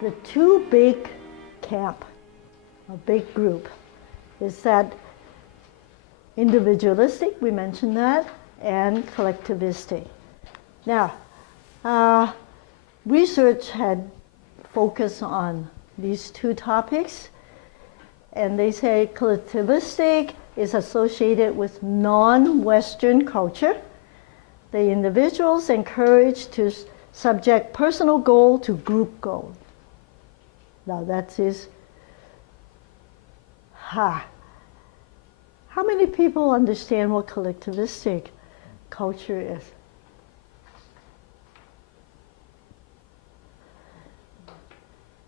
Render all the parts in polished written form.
the two big camp, a big group, is that individualistic, we mentioned that, and collectivistic. Now, research had focused on these two topics, and they say collectivistic is associated with non-Western culture. The individuals encouraged to subject personal goal to group goal. Now that is, how many people understand what collectivistic culture is?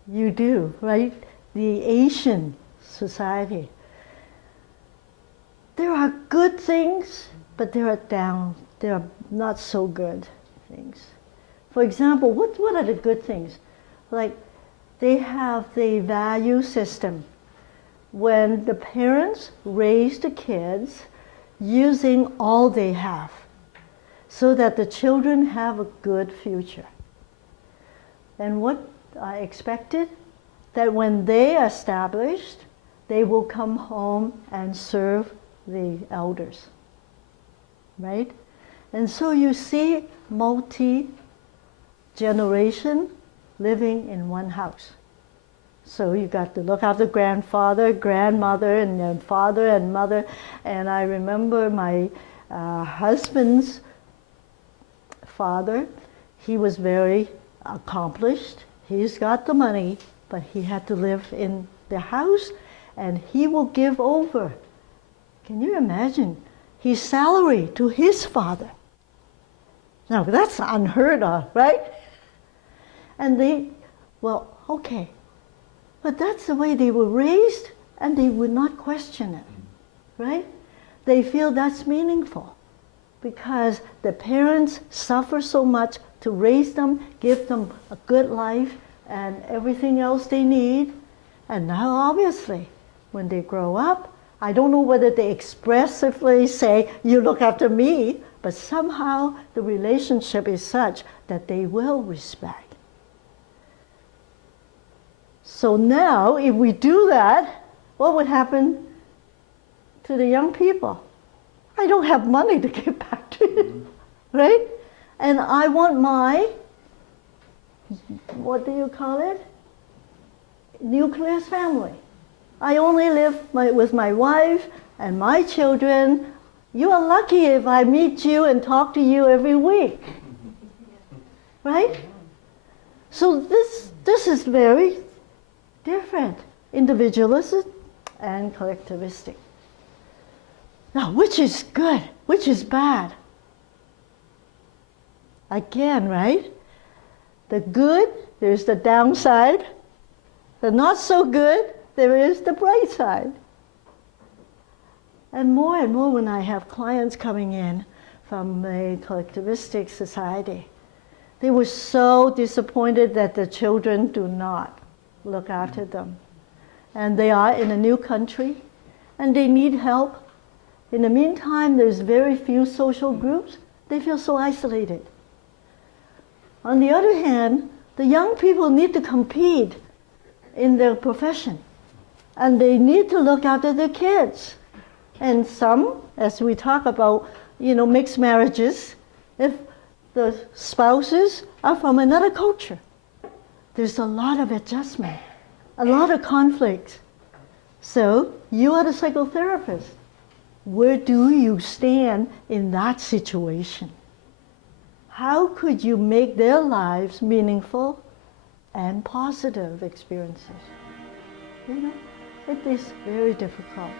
You do, right? The Asian society. There are good things, but there are not so good things. For example, what are the good things? Like, they have the value system. When the parents raise the kids using all they have, so that the children have a good future. And what I expected, that when they are established, they will come home and serve the elders, right? And so you see multi-generation living in one house. So you got to look after grandfather, grandmother, and then father and mother. And I remember my husband's father, he was very accomplished. He's got the money, but he had to live in the house, and he will give over. Can you imagine? His salary to his father. Now that's unheard of, right? And they, well, okay. But that's the way they were raised, and they would not question it, right? They feel that's meaningful because the parents suffer so much to raise them, give them a good life and everything else they need. And now obviously, when they grow up, I don't know whether they expressively say, you look after me, but somehow the relationship is such that they will respect. So now, if we do that, what would happen to the young people? I don't have money to give back to you, right? And I want my, what do you call it? Nucleus family. I only live with my wife and my children. You are lucky if I meet you and talk to you every week, right? So this is very different, individualistic and collectivistic. Now, which is good? Which is bad? Again, right? The good, there's the downside. The not so good, there is the bright side. And more when I have clients coming in from a collectivistic society, they were so disappointed that the children do not look after them. And they are in a new country, and they need help. In the meantime, there's very few social groups. They feel so isolated. On the other hand, the young people need to compete in their profession, and they need to look after their kids. And some, as we talk about, mixed marriages, if the spouses are from another culture, there's a lot of adjustment, a lot of conflict. So you are the psychotherapist. Where do you stand in that situation? How could you make their lives meaningful and positive experiences? It is very difficult.